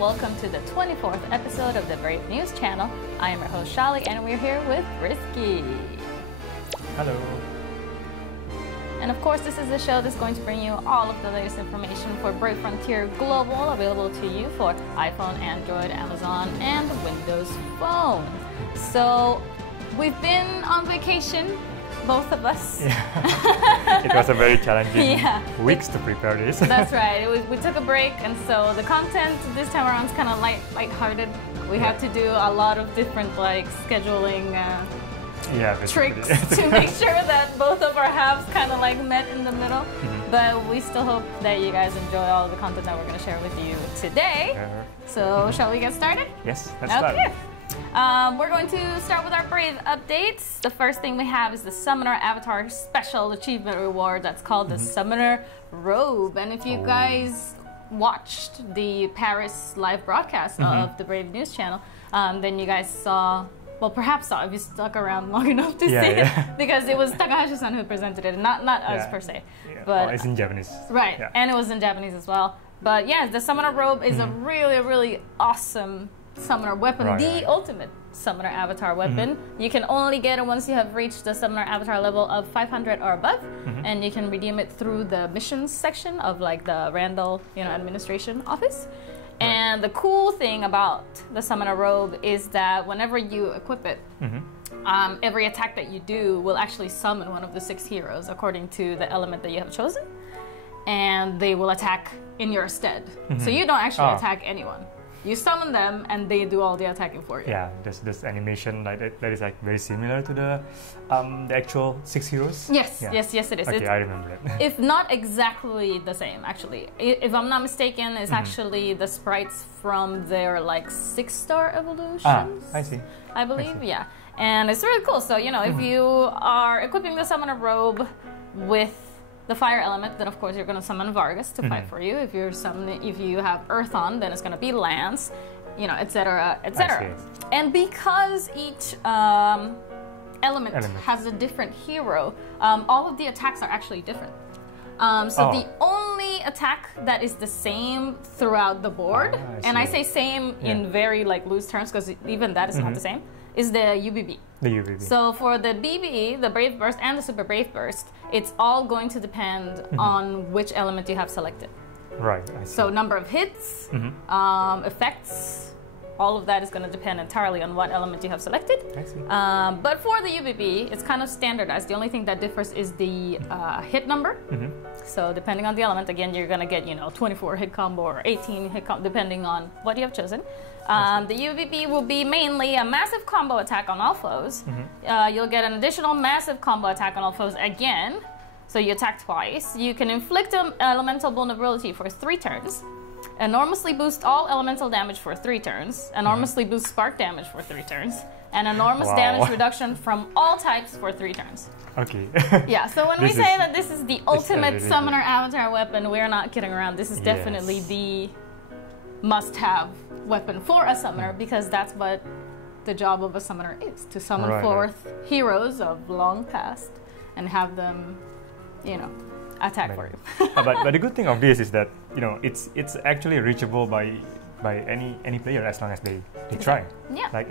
welcome to the 24th episode of the Brave News channel. I am your host Shaly, and we're here with Risky. Hello. And of course, this is the show that's going to bring you all of the latest information for Brave Frontier Global, available to you for iPhone, Android, Amazon, and Windows Phone. So, we've been on vacation, both of us. Yeah. It was a very challenging weeks to prepare this. That's right. We took a break, and so the content this time around is kind of light-hearted. We had to do a lot of different scheduling tricks to make sure that both of our halves kind of met in the middle. But we still hope that you guys enjoy all of the content that we're going to share with you today. So shall we get started? Yes, let's start. We're going to start with our Brave updates. The first thing we have is the Summoner Avatar Special Achievement Reward that's called the Summoner Robe. And if you guys watched the Paris live broadcast of the Brave News channel, then you guys saw, well, perhaps saw if you stuck around long enough to see it, because it was Takahashi-san who presented it, and not us per se. But it's in Japanese. Right, and it was in Japanese as well. But yeah, the Summoner Robe is a really awesome summoner weapon, the ultimate summoner avatar weapon. You can only get it once you have reached the summoner avatar level of 500 or above, and you can redeem it through the missions section of the Randall, administration office. And the cool thing about the Summoner Robe is that whenever you equip it, every attack that you do will actually summon one of the 6 heroes according to the element that you have chosen, and they will attack in your stead. So you don't actually attack anyone. You summon them, and they do all the attacking for you. Yeah, this animation that is very similar to the actual 6 heroes. Yes, yes, it is. Okay, I remember it. If not exactly the same, actually. If I'm not mistaken, it's actually the sprites from their 6-star evolutions. I see. I believe, yeah. And it's really cool. So if you are equipping the Summoner Robe with the fire element, then of course you're going to summon Vargas to fight for you. If you have Earth on, then it's going to be Lance, etc., etc. And because each element has a different hero, all of the attacks are actually different. So the only attack that is the same throughout the board, and I say same in very loose terms, because even that is not the same, is the UBB. The UBB. So for the BBE, the Brave Burst, and the Super Brave Burst, it's all going to depend on which element you have selected. Right, I see. So number of hits, effects, all of that is going to depend entirely on what element you have selected. I see. But for the UBB, it's kind of standardized. The only thing that differs is the hit number. So depending on the element, again, you're going to get 24 hit combo or 18 hit combo, depending on what you have chosen. The UBB will be mainly a massive combo attack on all foes. You'll get an additional massive combo attack on all foes again. So you attack twice. You can inflict an elemental vulnerability for 3 turns. Enormously boost all elemental damage for 3 turns. Enormously boost spark damage for 3 turns. And enormous damage reduction from all types for 3 turns. Okay. Yeah, so when we say that this is the ultimate summoner avatar weapon, we're not kidding around. This is definitely the must-have weapon for a summoner, because that's what the job of a summoner is, to summon forth heroes of long past and have them, attack for you. But the good thing of this is that it's actually reachable by any player, as long as they try. Yeah.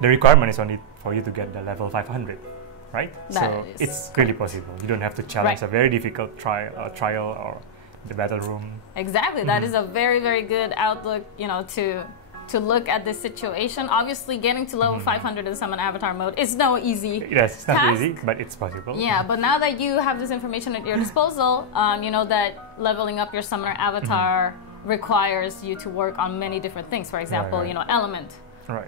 The requirement is only for you to get the level 500, right? So it's really possible. You don't have to challenge a very difficult trial or the battle room. Exactly. That is a very good outlook, to look at this situation. Obviously, getting to level 500 in Summon Avatar mode is no easy Yes, it's not task. easy, but it's possible. Yeah, but now that you have this information at your disposal, you know that leveling up your Summoner Avatar requires you to work on many different things. For example, element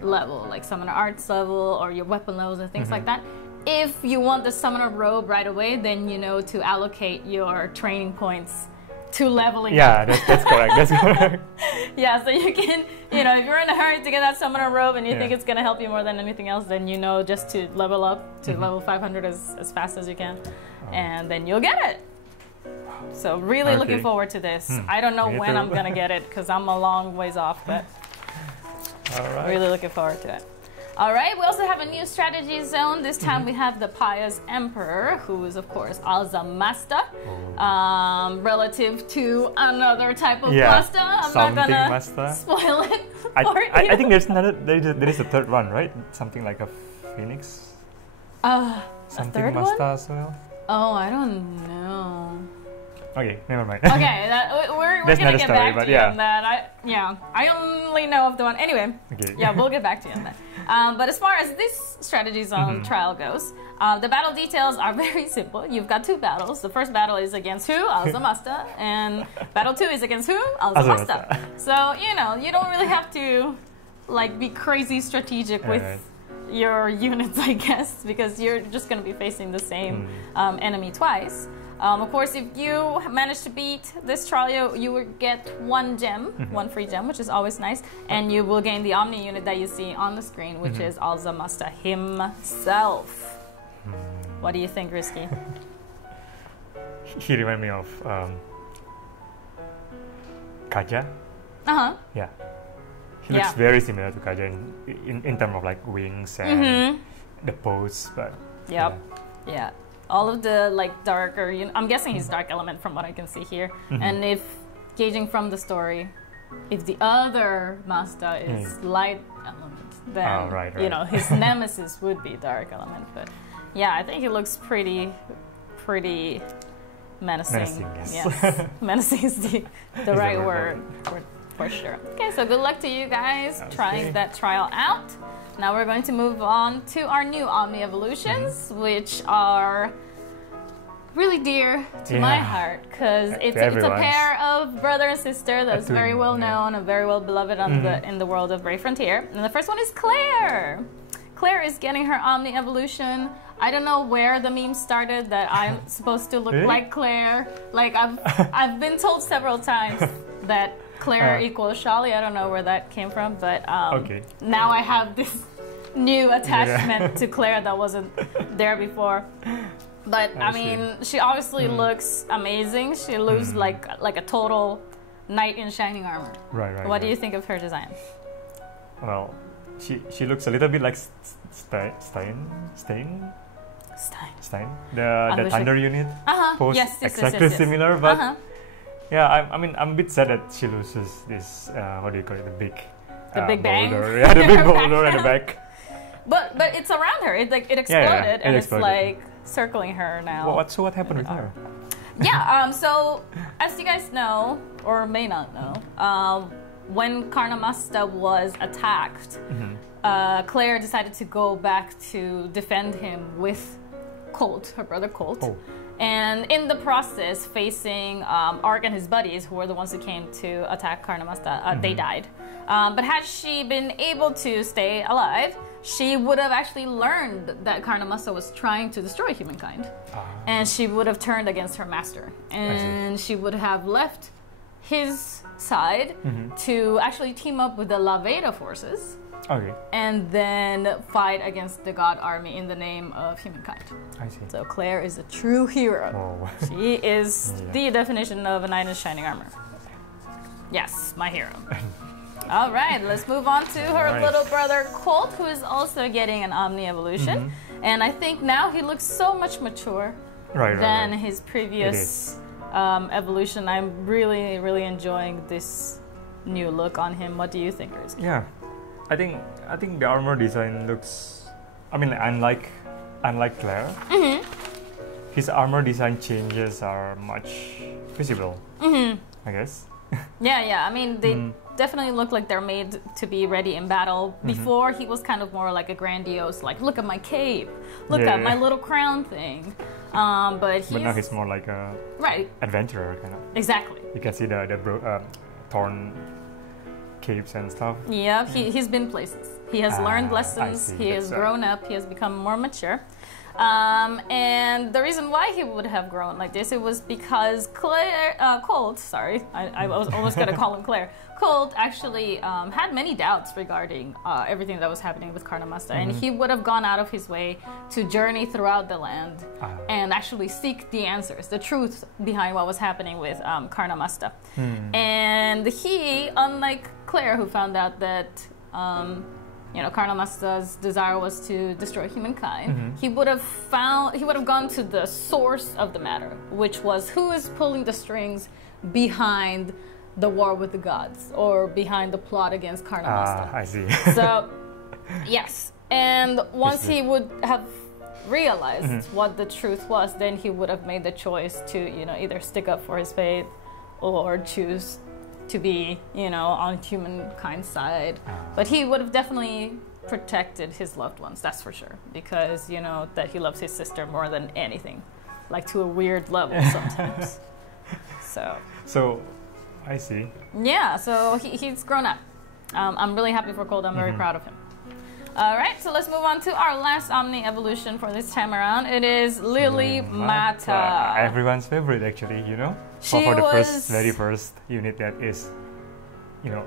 level, like Summoner Arts level, or your weapon levels and things like that. If you want the Summoner Robe right away, then you know to allocate your training points to leveling up. That's correct. That's correct. Yeah, so you can, if you're in a hurry to get that Summoner Robe and you think it's going to help you more than anything else, then just to level up to level 500 as fast as you can, and then you'll get it. So really looking forward to this. I don't know when I'm going to get it, because I'm a long ways off, but really looking forward to it. All right, we also have a new strategy zone. This time we have the Pious Emperor, who is, of course, Alza Master, relative to another type of Master. I'm not gonna master. Spoil it. I think there is a third one, right? Something like a Phoenix. Something third Master one? as well. Oh, I don't know. Okay, never mind. Okay, we're gonna get back to you on that. I only know of the one. Anyway, we'll get back to you on that. But as far as this strategy zone trial goes, the battle details are very simple. You've got two battles. The first battle is against who? Alza Master. And battle 2 is against who? Alza Master. So, you don't really have to be crazy strategic with your units, I guess, because you're just going to be facing the same enemy twice. Of course, if you manage to beat this trial, you will get 1 gem, 1 free gem, which is always nice, and you will gain the Omni unit that you see on the screen, which is Alza Master himself. What do you think, Risky? He reminds me of Kaja. Yeah. He looks very similar to Kaja in terms of wings and the pose, but yeah. All of the darker, I'm guessing he's dark element from what I can see here. And if gauging from the story, if the other Master is light element, then his nemesis would be dark element. But yeah, I think he looks pretty menacing. Yes, menacing is the right word for sure. Okay, so good luck to you guys trying that trial out. Now we're going to move on to our new Omni Evolutions, which are really dear to my heart, because it's a pair of brother and sister that's very well known and very well beloved in the world of Brave Frontier. And the first one is Claire. Claire is getting her Omni Evolution. I don't know where the meme started that I'm supposed to look like Claire. I've been told several times that Claire equals Shaly. I don't know where that came from, but now I have this new attachment to Claire that wasn't there before. But I mean, she obviously looks amazing. She looks like a total knight in shining armor. Right. What do you think of her design? Well, she looks a little bit like Stein. The Thunder unit. Pose exactly similar, but yeah, I'm a bit sad that she loses this. What do you call it? The big bang. Boulder. Yeah, the big boulder at the back. But it's around her. It exploded, and it's circling her now. So what happened with her? So as you guys know, or may not know, when Karnamasta was attacked, Claire decided to go back to defend him with Colt, her brother Colt. And in the process, facing Ark and his buddies, who were the ones who came to attack Karnamasta, they died. But had she been able to stay alive, she would have actually learned that Karnamasta was trying to destroy humankind. And she would have turned against her master. And she would have left his side to actually team up with the Laveda forces. And then fight against the god army in the name of humankind. I see. So Claire is a true hero. She is the definition of a knight in shining armor. Yes, my hero. All right, let's move on to her little brother Colt, who is also getting an Omni Evolution. And I think now he looks so much mature than his previous evolution. I'm really, really enjoying this new look on him. What do you think, Rizky? Yeah, I think the armor design looks. I mean, unlike Claire, his armor design changes are much visible. I guess. Yeah. I mean, they definitely look like they're made to be ready in battle. Before, he was kind of more like a grandiose, look at my cape, look at my little crown thing. But now he's more like a adventurer kind of. Exactly. You can see the torn capes and stuff. Yeah, he's been places. He has learned lessons. He has grown up. He has become more mature. And the reason why he would have grown like this, it was because Colt, sorry, I was almost going to call him Claire. Colt actually had many doubts regarding everything that was happening with Karnamasta, and he would have gone out of his way to journey throughout the land and actually seek the answers, the truth behind what was happening with Karnamasta. And he, unlike Claire, who found out that you know, Colonel Master's desire was to destroy humankind, he would have gone to the source of the matter, which was who is pulling the strings behind the war with the gods or behind the plot against Colonel Master. I see. So, yes. And once he would have realized what the truth was, then he would have made the choice to, you know, either stick up for his faith or choose to be, you know, on humankind's side. But he would have definitely protected his loved ones, that's for sure, because, you know, that he loves his sister more than anything, like to a weird level sometimes. So I see. Yeah, so he's grown up. I'm really happy for Colt. I'm very proud of him. All right, so let's move on to our last Omni evolution for this time around. It is Lilly Matah. Everyone's favorite, actually, you know? For the very first unit that is, you know,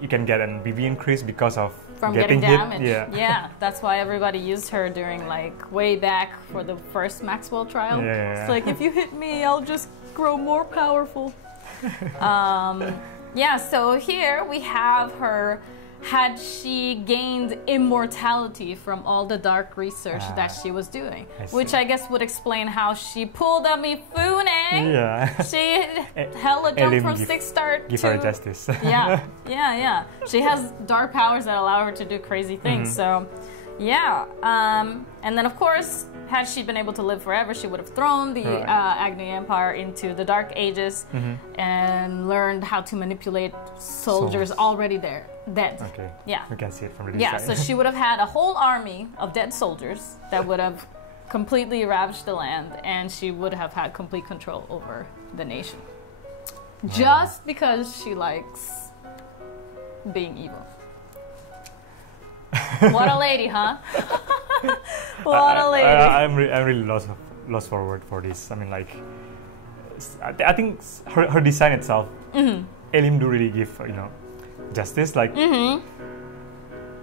you can get an BB increase because of getting hit. damage. Yeah, that's why everybody used her during, like, way back for the first Maxwell trial. It's like, if you hit me, I'll just grow more powerful. Yeah, so here we have her. Had she gained immortality from all the dark research that she was doing, which I guess would explain how she pulled a Mifune. Yeah. She hella jumped from 6-star to... Give her justice. Yeah. She has dark powers that allow her to do crazy things, so... Yeah, and then of course, had she been able to live forever, she would have thrown the Agni Empire into the Dark Ages and learned how to manipulate soldiers already there, dead. Okay. Yeah. We can see it from the design. So she would have had a whole army of dead soldiers that would have completely ravaged the land, and she would have had complete control over the nation. Just because she likes being evil. What a lady, huh? What a lady. I'm really lost for word for this. I mean, like, I think her design itself, Elim do really give, you know, justice. Like,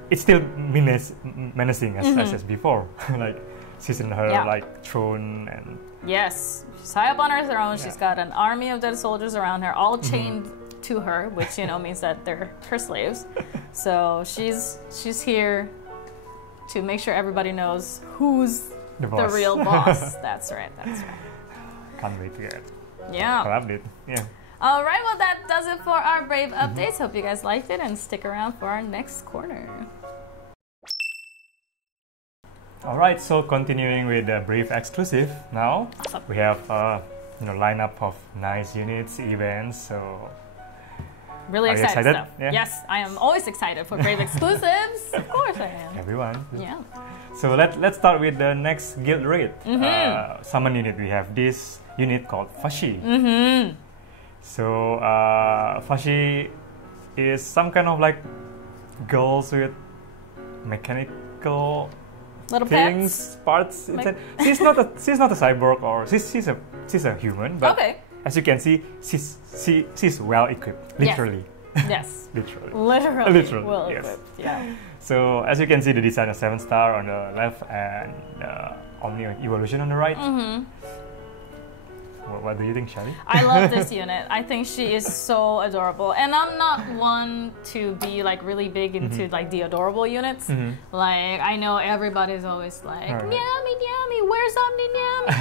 it's still menacing as before. Like, she's in her like throne and. Yes, she's high up on her throne. She's got an army of dead soldiers around her, all chained to her, which, you know, means that they're her slaves. So she's here to make sure everybody knows who's the real boss. That's right. Can't wait to get it. Yeah. Update. Yeah. All right. Well, that does it for our Brave updates. Hope you guys liked it, and stick around for our next corner. All right. So continuing with the Brave exclusive now, we have you know, lineup of nice units, events. So. Really excited stuff. Yeah. Yes, I am always excited for Brave exclusives. Of course I am. Everyone. Yeah. So let's start with the next guild raid. Summon unit. We have this unit called Vashi. So Vashi is some kind of like girls with mechanical little things, parts. Like she's not a cyborg, or she's a human, but as you can see, she's well equipped, literally. Yes. Literally. Well equipped. Yeah. So as you can see, the design is 7-star on the left and Omni Evolution on the right. What do you think, Shaly? I love this unit. I think she is so adorable, and I'm not one to be like really big into like the adorable units. Like, I know everybody's always like, Nyami, where's Omni Nyami?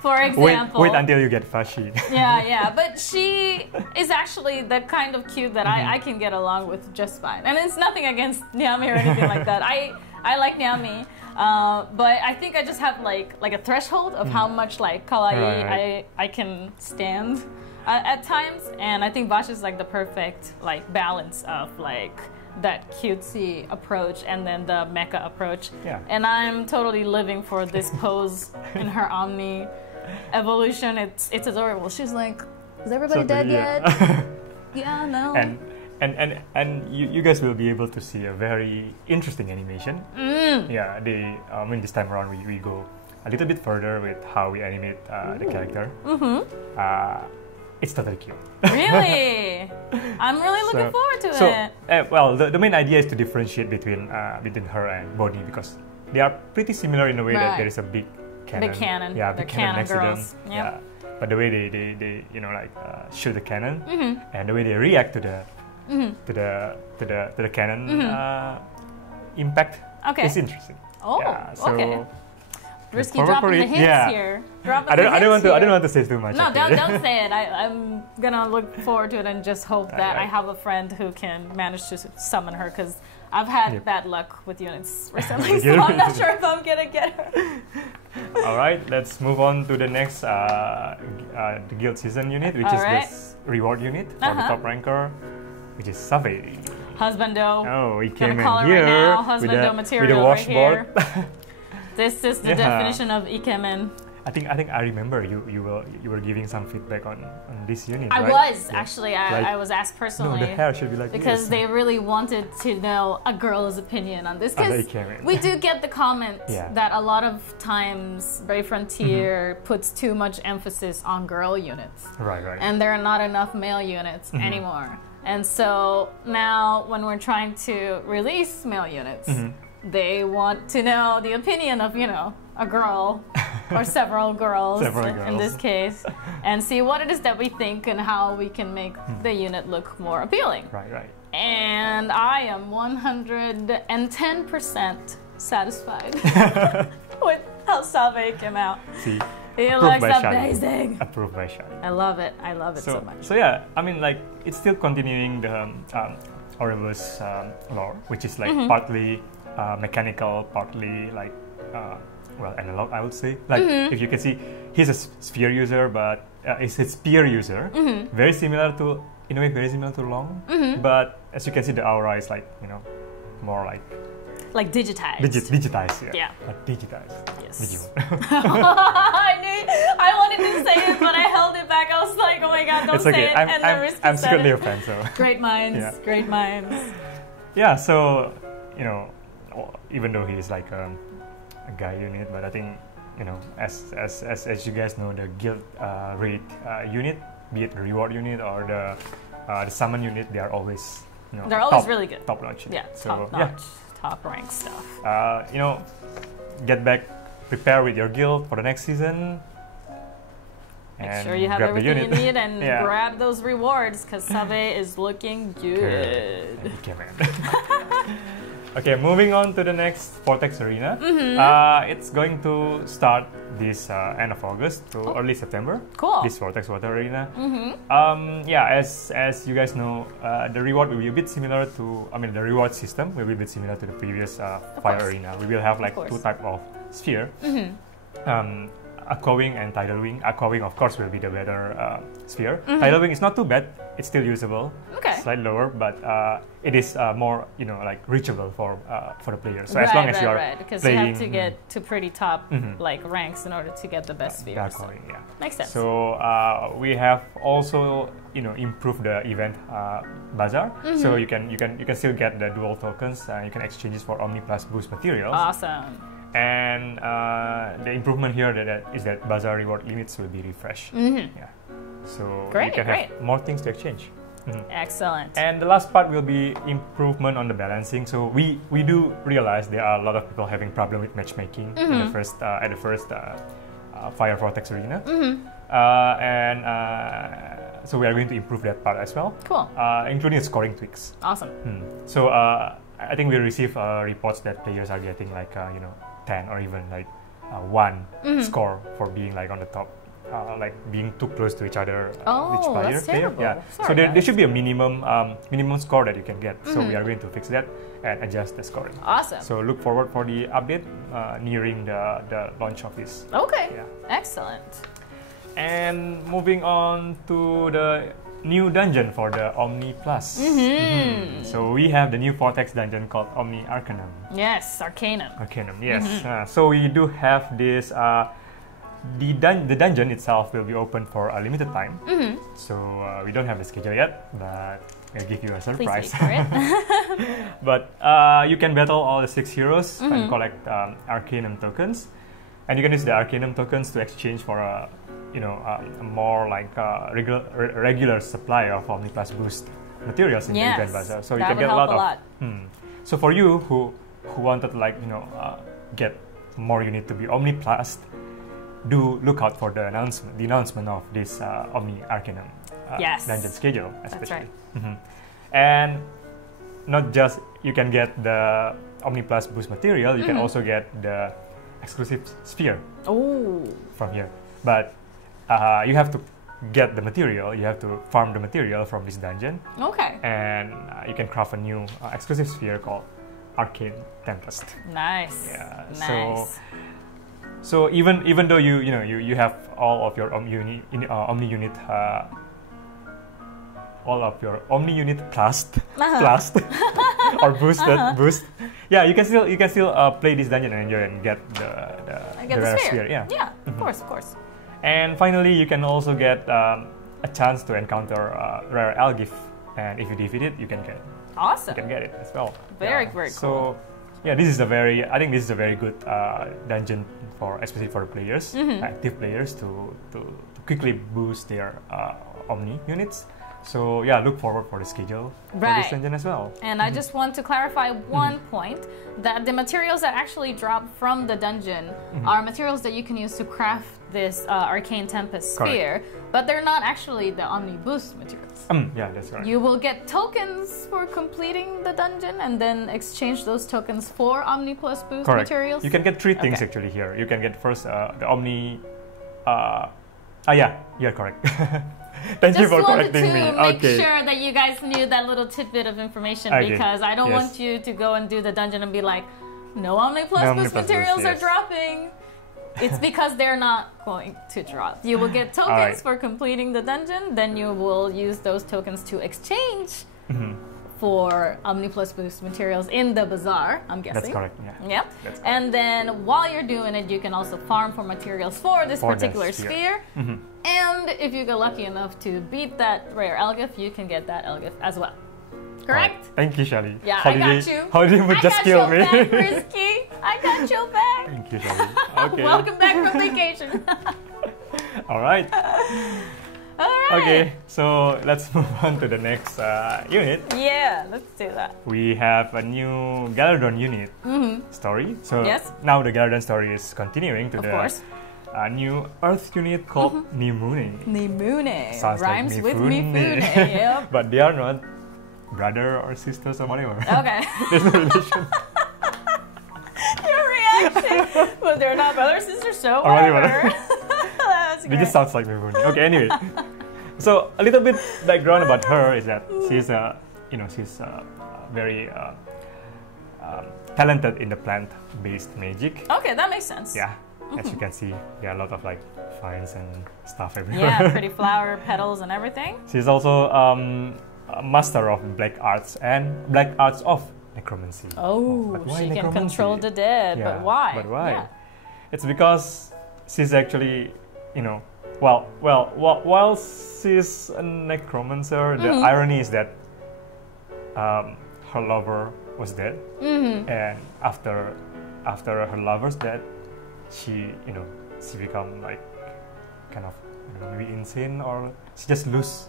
For example. Wait until you get Vashi. Yeah, but she is actually the kind of cute that I can get along with just fine. And it's nothing against Nyami or anything like that. I like Nyami. But I think I just have like a threshold of how much like kawaii I can stand at times, and I think Vashi is like the perfect like balance of like that cutesy approach and then the mecha approach. And I'm totally living for this pose in her Omni evolution. It's adorable. She's like, is everybody dead yet? Yeah, no. And you guys will be able to see a very interesting animation. Yeah, I mean, this time around we go a little bit further with how we animate the character. It's totally cute. Really? I'm really looking forward to it. Well, the main idea is to differentiate between her and Bonnie, because they are pretty similar in a way that there is a big cannon. Big cannon. Yeah, big cannon next girls. to them. Yeah. But the way they you know, like shoot the cannon and the way they react to the to the cannon impact is interesting. Oh, yeah, so okay. Risky dropping the hints here. I don't want to say too much. No, don't say it. I'm gonna look forward to it and just hope that I have a friend who can manage to summon her, because I've had bad luck with units recently, so I'm not sure if I'm gonna get her. All right, let's move on to the next the guild season unit, which is this reward unit for the top ranker, which is Savei. Husbando. Oh, he came in here right now. Husbando material with the washboard. Right here. This is the definition of ikemen. I think I remember you were giving some feedback on this unit. I right? was actually I was asked personally. No, the hair should be like because this. They really wanted to know a girl's opinion on this, because we do get the comment that a lot of times Brave Frontier puts too much emphasis on girl units. Right. And there are not enough male units anymore. And so now when we're trying to release male units, they want to know the opinion of, a girl or several girls in this case, and see what it is that we think and how we can make the unit look more appealing. Right. And I am 110% satisfied with how Savei came out. See, it looks amazing. Approved by Shaly. I love it so much. So yeah, I mean, like, it's still continuing the Oribus lore, which is like partly mechanical, partly like analog, I would say. Like if you can see, he's a sphere user, but it's a spear user. Very similar to, in a way, very similar to Long. But as you can see, the aura is like, more like digitized. Digitized, yeah. Digitized. Yes. I wanted to say it, but I held it back. I was like, oh my god, don't say it. I'm secretly a fan, so. Great minds, great minds. Yeah, so, even though he is like a guy unit, but I think, as you guys know, the guild raid unit, be it the reward unit or the summon unit, they are always, they're always really good. Top notch. Yeah, so, top notch, top rank stuff. Get back, prepare with your guild for the next season. Make sure you have everything you need and grab those rewards, because Savei is looking good. Okay, man. Okay, moving on to the next Vortex Arena. It's going to start this end of August to early September. Cool. This Vortex Water Arena. As you guys know, the reward will be a bit similar to, the reward system will be a bit similar to the previous Fire Arena. We will have like two types of sphere. Aqua Wing and Tidal Wing. Aqua Wing, of course, will be the better sphere. Tidal Wing is not too bad. It's still usable. Okay. Slightly lower, but it is more, like reachable for the players. So as long as you are because playing, you have to get to pretty top like ranks in order to get the best sphere. Aqua Wing, yeah. Makes sense. So we have also improved the event bazaar. So you can still get the dual tokens. You can exchange it for Omni Plus boost materials. Awesome. And the improvement here is that bazaar reward limits will be refreshed. Yeah. So you can have more things to exchange. Excellent. And the last part will be improvement on the balancing. So we do realize there are a lot of people having problem with matchmaking at the first Fire Vortex Arena. So we are going to improve that part as well. Cool. Including scoring tweaks. Awesome. So I think we receive reports that players are getting like 10 or even like 1 score for being like on the top. Like being too close to each other, each player. That's terrible. Yeah. Sorry, so there should be a minimum score that you can get. So we are going to fix that and adjust the scoring. Awesome. So look forward for the update nearing the launch of this. Okay. Yeah. Excellent. And moving on to the new dungeon for the Omni Plus. So we have the new Vortex dungeon called Omni Arcanum. Yes, Arcanum. Arcanum, yes. So we do have this. The dungeon itself will be open for a limited time. So we don't have the schedule yet, but I'll give you a surprise. Please wait for it. But you can battle all the 6 heroes and collect Arcanum tokens, and you can use the Arcanum tokens to exchange for a more like regular supply of Omni Plus boost materials in the event bazaar. So you can get a lot of. So for you who wanted get more unit to be Omni Plus, do look out for the announcement of this Omni Arcanum dungeon schedule, especially. That's right. And not just you can get the Omni Plus boost material, you can also get the exclusive sphere from here. But you have to get the material, you have to farm the material from this dungeon. Okay. And you can craft a new exclusive sphere called Arcane Tempest. Nice. Yeah. Nice. So even though you have all of your Omni unit all of your Omni unit plus or boost. Yeah, you can still play this dungeon and enjoy and get the rare sphere. Yeah. Yeah, of course. And finally, you can also get a chance to encounter rare Algif, and if you defeat it, you can get it. Awesome. You can get it as well. Very cool. So, yeah, I think this is a very good dungeon especially for players, active players, to quickly boost their Omni units. So yeah, look forward for the schedule for this dungeon as well. And I just want to clarify one point, that the materials that actually drop from the dungeon are materials that you can use to craft this Arcane Tempest sphere, but they're not actually the Omni Boost materials. Yeah, that's right. You will get tokens for completing the dungeon and then exchange those tokens for Omni Plus Boost materials. You can get three things actually here. You can get first the Omni... yeah, you're correct. Thank you for correcting me. Just wanted to make sure that you guys knew that little tidbit of information, because I don't want you to go and do the dungeon and be like, no Omni Plus Boost materials are dropping. It's because they're not going to drop. You will get tokens for completing the dungeon, then you will use those tokens to exchange for Omni Plus Boost materials in the bazaar, I'm guessing. That's correct, yeah. Yep. Correct. And then while you're doing it, you can also farm for materials for this particular sphere. And if you get lucky enough to beat that rare Algif, you can get that Algif as well. Correct? Thank you, Shaly. Yeah, I got you. How did you just kill me? Back, Risky. I got your back. Thank you, Shaly. Okay. Welcome back from vacation. All right. Okay, so let's move on to the next unit. Yeah, let's do that. We have a new Galardhon unit story. So now the Galardhon story is continuing to a new Earth unit called Nimune. Nimune. Sounds rhymes like with Mifune. Yep. But they are not brother or sisters or whatever. Okay. There's no relation. Your reaction. Well, they're not brother or sister, so whatever. It just sounds like Mifune. Okay, anyway. So a little bit background about her is that she's very talented in the plant-based magic. Okay, that makes sense. Yeah. As you can see, there are a lot of like vines and stuff everywhere. Yeah, pretty flower petals and everything. She's also a master of black arts of necromancy. Oh, but why she necromancy? Can control the dead, yeah, but why? But why? Yeah. It's because she's actually, while she's a necromancer, the irony is that her lover was dead, and after her lover's death, she become like kind of maybe insane, or she just lose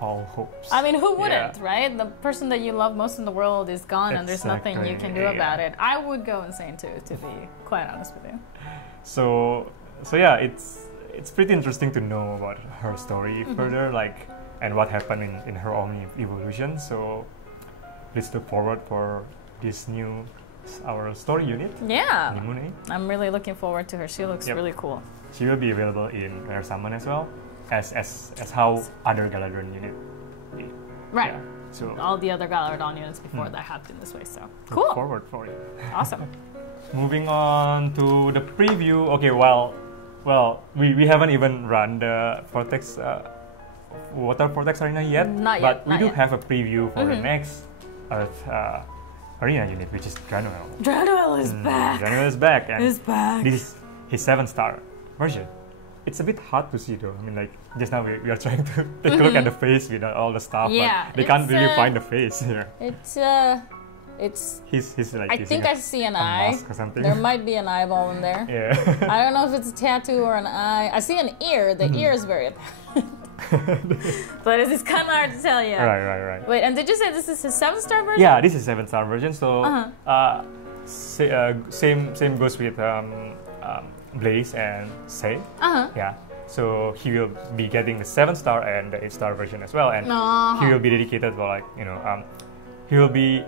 all hopes. I mean, who wouldn't, right? The person that you love most in the world is gone, and there's nothing you can do about it. I would go insane too, to be quite honest with you. So yeah, it's pretty interesting to know about her story further, like, and what happened in her Omni evolution. So let's look forward for this new our story unit. Yeah, Nimune. I'm really looking forward to her. She looks really cool. She will be available in Rare Summon as well, as how other Galardhon unit did. Right. Yeah. So all the other Galardhon units before that happened this way. So cool. Look forward for it. Awesome. Moving on to the preview. Okay, well, we haven't even run the Vortex Water Vortex Arena yet. Not yet. But we do yet. have a preview for the next Earth Arena unit, which is Dranoel. Dranoel is back. Dranoel is back. And he's back. This is his 7-star version. It's a bit hard to see though. I mean, like, just now we are trying to take a look at the face with all the stuff, but they can't really find the face here. It's he's like, I think I see an eye. Mask or something. There might be an eyeball in there. Yeah. I don't know if it's a tattoo or an eye. I see an ear. The ear is very apparent. But it's kind of hard to tell you. Right. Wait, and did you say this is his 7-star version? Yeah, this is 7-star version. So same goes with Blaze and Say. Uh-huh. Yeah. So he will be getting the 7-star and the 8-star version as well, and he will be dedicated for he will be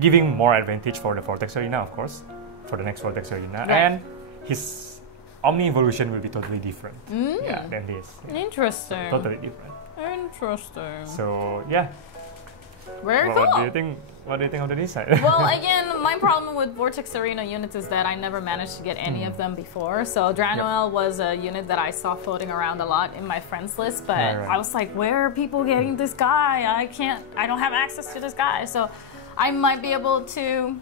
giving more advantage for the Vortex Arena, of course, for the next Vortex Arena, and his Omni evolution will be totally different. Yeah, than this. Yeah. Interesting. Totally different. Interesting. So yeah. Very cool. What do you think of the design? Well, again, my problem with Vortex Arena units is that I never managed to get any of them before. So Dranoel was a unit that I saw floating around a lot in my friends list, but I was like, where are people getting this guy? I don't have access to this guy. So I might be able to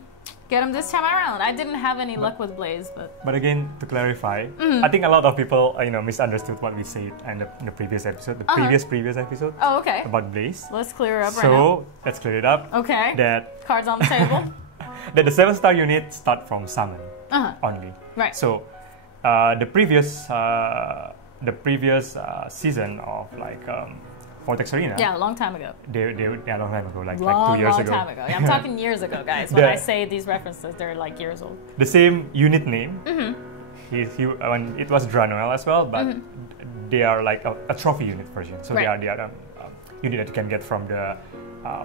get him this time around. I didn't have any luck with Blaze, but again, to clarify, I think a lot of people misunderstood what we said in the previous episode, the previous episode. Oh, okay. About Blaze. Let's clear it up right now. So let's clear it up. Okay. That cards on the table. That the 7-star unit start from summon only. Right. So the previous season of Vortex Arena. Yeah, a long time ago. A long time ago, like 2 years ago. Long time ago. Yeah, I'm talking years ago, guys. When I say these references, they're like years old. The same unit name. When it was Dranoel as well, but they are like a trophy unit version. So they are unit that you can get from the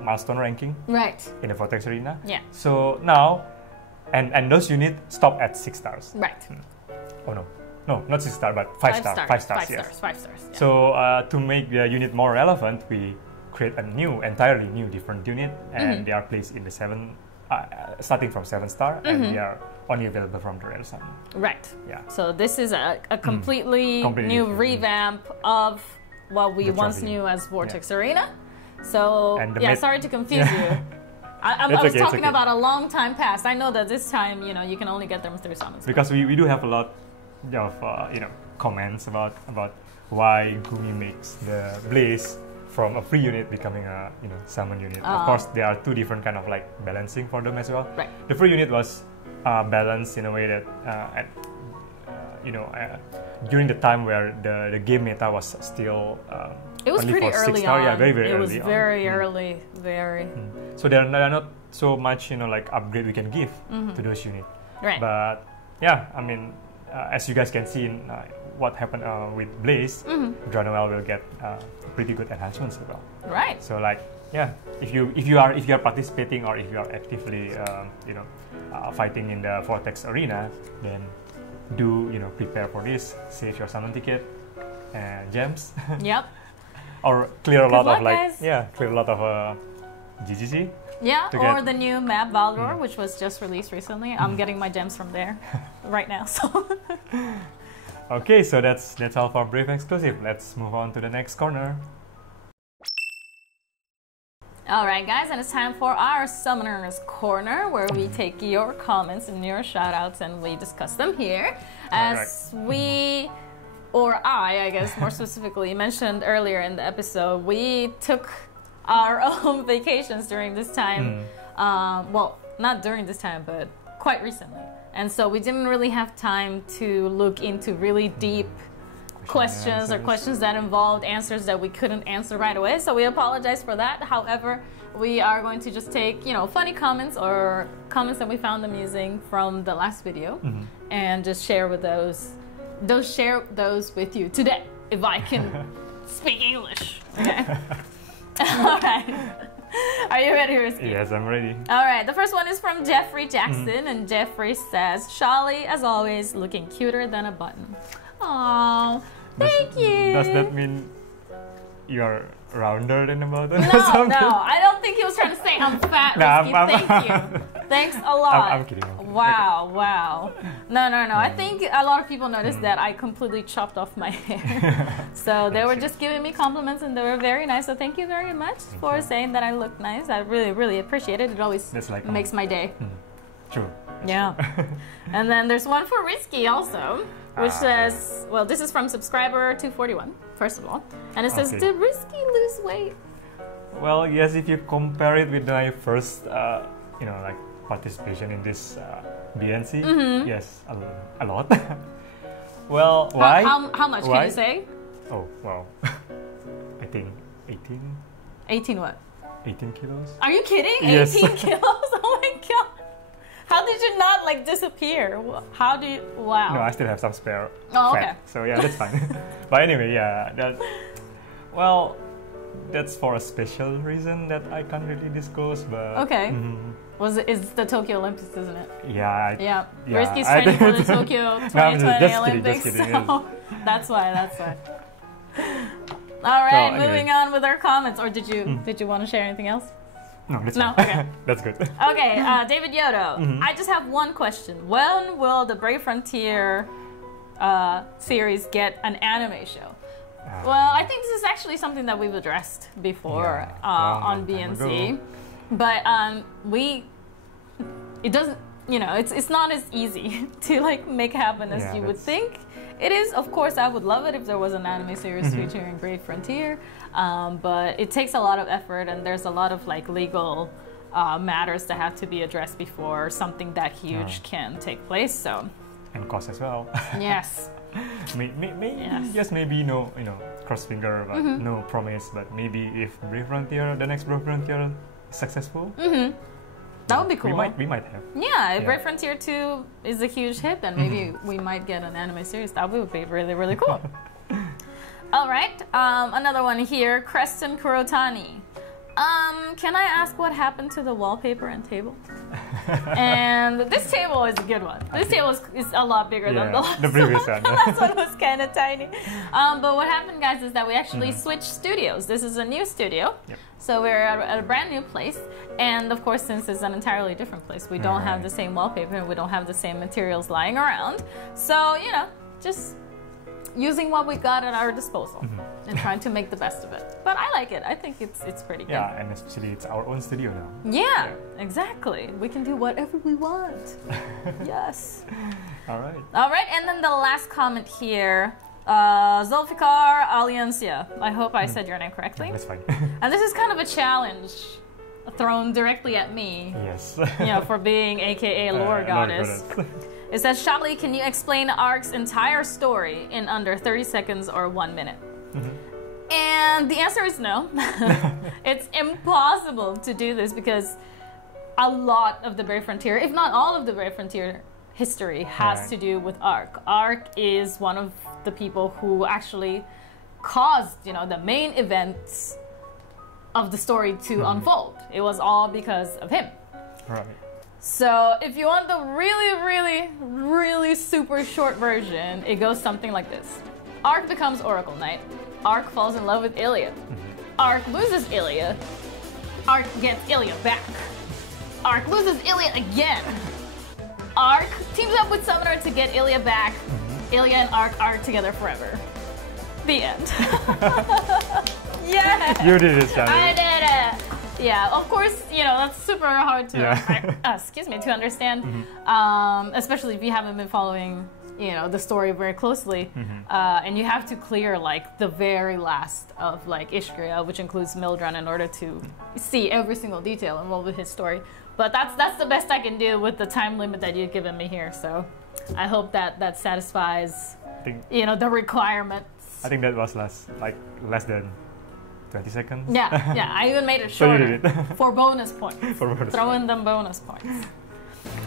milestone ranking. Right. In the Vortex Arena. Yeah. So now, and those units stop at 6 stars. Right. Oh no. No, not 6 stars, but 5 stars. 5 stars, yes. 5 stars. Yeah. So to make the unit more relevant, we create a entirely new, different unit, and they are placed in the starting from 7-star, and they are only available from the Rare Summon. Right. Yeah. So this is a completely new revamp of what we once knew as Vortex Arena. So sorry to confuse you. I was talking about a long time past. I know that this time, you can only get them through summons. Because we do have a lot of comments about why Gumi makes the Blaze from a free unit becoming a summon unit. Of course, there are 2 different kind of balancing for them as well. Right. The free unit was balanced in a way that during the time where the game meta was still it was pretty early on. Yeah, very early. It was very early, very. So there are not so much upgrade we can give to those units. Right. But yeah, I mean, as you guys can see in what happened with Blaze, Dranoel will get pretty good enhancements as well. Right. So if you are participating or if you are actively fighting in the Vortex Arena, then do prepare for this. Save your summon ticket and gems. Yep. Or clear a lot of clear a lot of GGC. Yeah, or the new map Valdor, which was just released recently. I'm getting my gems from there right now. So. Okay, so that's all for Brave Exclusive. Let's move on to the next corner. Alright guys, and it's time for our Summoner's Corner, where we take your comments and your shoutouts and we discuss them here. As we, or I guess more specifically, mentioned earlier in the episode, we took our own vacations during this time. Well, not during this time, but quite recently. And so we didn't really have time to look into really deep questions or questions that involved answers that we couldn't answer right away. So we apologize for that. However, we are going to just take, funny comments or comments that we found amusing from the last video and just share with share those with you today, if I can speak English. Okay. All right. Are you ready, Risky? Yes, I'm ready. All right. The first one is from Jeffrey Jackson, and Jeffrey says, Shaly, as always, looking cuter than a button. Aww, thank you. Does that mean you're rounder than a button? No, I don't think he was trying to say I'm fat, Risky. Thank you. Thanks a lot. I'm kidding. Wow. No. I think a lot of people noticed that I completely chopped off my hair. So they were just giving me compliments and they were very nice. So thank you very much for saying that I look nice. I really, really appreciate it. It always makes my day. True. Yeah. And then there's one for Risky also, which says, well, this is from subscriber 241, first of all. And it says, did Risky lose weight? Well, yes, if you compare it with my first, participation in this BNC, yes, a lot. Well, why? How much can you say? Oh, wow. I think 18. 18 what? 18 kilos. Are you kidding? Yes. 18 kilos? Oh my god. How did you not like disappear? How do you? Wow. No, I still have some spare. Oh, fat, okay. So yeah, that's fine. But anyway, yeah, well, that's for a special reason that I can't really disclose. But okay. It's the Tokyo Olympics, isn't it? Yeah. Yeah. Risky's training for the Tokyo 2020 Olympics. Just kidding, so that's why. All right, so, moving on with our comments. Or did you want to share anything else? No, that's no. Fine. Okay. That's good. Okay, David Yodo. I just have one question. When will the Brave Frontier series get an anime show? Well, I think this is actually something that we've addressed before on BNC, but it doesn't. You know, it's not as easy to like make happen as you would think. It is, of course, I would love it if there was an anime series featuring Brave Frontier, but it takes a lot of effort, and there's a lot of like legal matters that have to be addressed before something that huge can take place. So and cost as well. Yes. Maybe no, cross finger, but no promise. But maybe if the next Brave Frontier is successful. That would be cool. We might have. Yeah, if Brave Frontier 2 is a huge hit, then maybe we might get an anime series. That would be really, really cool. All right, another one here, Creston Kurotani. Can I ask what happened to the wallpaper and table? And this table is a good one. This table is a lot bigger than the last previous one. The last one was kind of tiny. But what happened, guys, is that we actually switched studios. This is a new studio. Yep. So we're at a brand new place. And of course, since it's an entirely different place, we don't have the same wallpaper and we don't have the same materials lying around. So, just using what we got at our disposal and trying to make the best of it. But I like it. I think it's pretty good. Yeah, and especially it's our own studio now. Yeah, exactly. We can do whatever we want. Yes. All right. All right, and then the last comment here, Zulfikar Aliancia. I hope I said your name correctly. That's fine. And this is kind of a challenge thrown directly at me. Yes. For being AKA lore goddess. It says, Shaly, can you explain Ark's entire story in under 30 seconds or 1 minute? And the answer is no. It's impossible to do this because a lot of the Brave Frontier, if not all of the Brave Frontier history, has to do with Ark. Ark is one of the people who actually caused, the main events of the story to unfold. It was all because of him. Right. So if you want the really, really, really super short version, it goes something like this. Ark becomes Oracle Knight. Ark falls in love with Ilya. Ark loses Ilya. Ark gets Ilya back. Ark loses Ilya again. Ark teams up with Summoner to get Ilya back. Ilya and Ark are together forever. The end. Yeah! You did it, Shaly. I did it! Yeah, of course, that's super hard to to understand, especially if you haven't been following, the story very closely, and you have to clear like the very last of like Ishgria, which includes Mildred, in order to see every single detail involved with his story. But that's the best I can do with the time limit that you've given me here. So I hope that satisfies, the requirements. I think that was less than 20 seconds. Yeah, I even made it shorter. So you did it. For bonus points. Throw in them bonus points.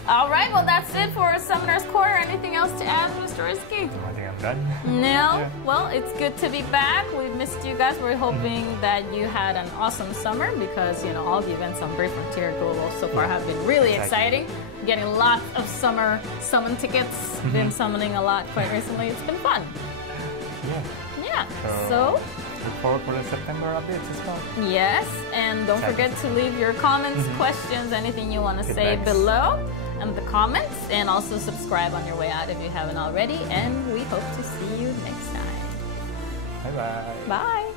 All right, well, that's it for Summoner's Corner. Anything else to add, Mr. Risky? I think I'm done. No? Yeah. Well, it's good to be back. We've missed you guys. We're hoping that you had an awesome summer because, all the events on Brave Frontier Global so far have been really exciting. Getting lots of summer summon tickets. Been summoning a lot quite recently. It's been fun. Yeah. So look forward for the September updates as well. Yes, and don't forget to leave your comments, questions, anything you want to say below in the comments, and also subscribe on your way out if you haven't already, and we hope to see you next time. Bye-bye. Bye.